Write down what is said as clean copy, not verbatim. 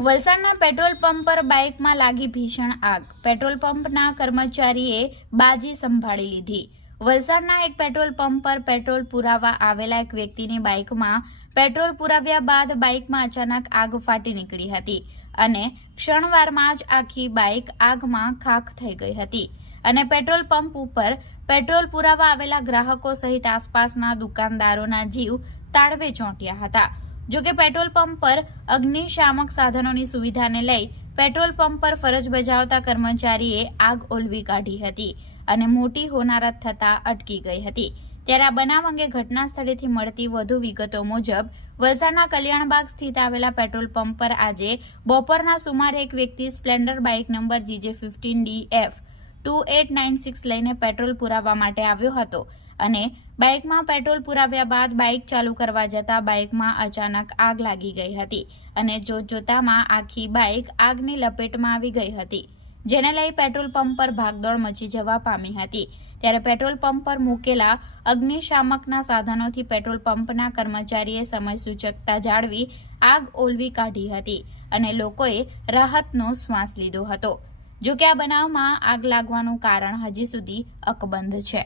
વલસાડના petrol pump પર બાઇકમાં લાગી ભીષણ આગ. પેટ્રોલ પંપના કર્મચારીએ બાજી સંભાળી લીધી. વલસાડના એક પેટ્રોલ પંપ પર પેટ્રોલ પુરાવા આવેલા એક વ્યક્તિની બાઇકમાં પેટ્રોલ પુરાવ્યા બાદ બાઇકમાં અચાનક આગ ફાટી નીકળી હતી અને ક્ષણવારમાં જ આખી બાઇક આગમાં ખાખ થઈ ગઈ હતી અને પેટ્રોલ પંપ ઉપર પેટ્રોલ પુરાવા આવેલા ગ્રાહકો સહિત આસપાસના દુકાનદારોના જીવ તાળવે ચોંટ્યા હતા. જોકે પેટ્રોલ પંપ પર અગ્નિશામક સાધનોની સુવિધાને લઈ પેટ્રોલ પંપ પર ફરજ બજાવતા કર્મચારીએ આગ ઓલવી કાઢી હતી અને મોટી હોનારત થતા અટકી ગઈ હતી. ત્યારે આ બનાવ અંગે ઘટના સ્થળેથી મળતી વધુ વિગતો મુજબ વલસાડના કલ્યાણબાગ સ્થિત આવેલા પેટ્રોલ પંપ પર આજે બપોરના સુમારે એક વ્યક્તિ સ્પ્લેન્ડર બાઇક નંબર GJ15DF 2896 લઈને પેટ્રોલ પુરાવવા માટે આવ્યો હતો અને બાઇકમાં પેટ્રોલ પુરાવ્યા બાદ બાઇક ચાલુ કરવા જતા બાઇકમાં અચાનક આગ લાગી ગઈ હતી અને જોતજોતામાં આખી બાઇક આગની લપેટમાં આવી ગઈ હતી, જેને લઈ પેટ્રોલ પંપ પર ભાગદોડ મચી જવા પામી હતી. ત્યારે પેટ્રોલ પંપ પર મૂકેલા અગ્નિશામકના સાધનોથી પેટ્રોલ પંપના કર્મચારીએ સમય સૂચકતા જાળવી આગ ઓલવી કાઢી હતી અને લોકોએ રાહતનો શ્વાસ લીધો હતો. જોકે આ બનાવમાં આગ લાગવાનું કારણ હજી સુધી અકબંધ છે.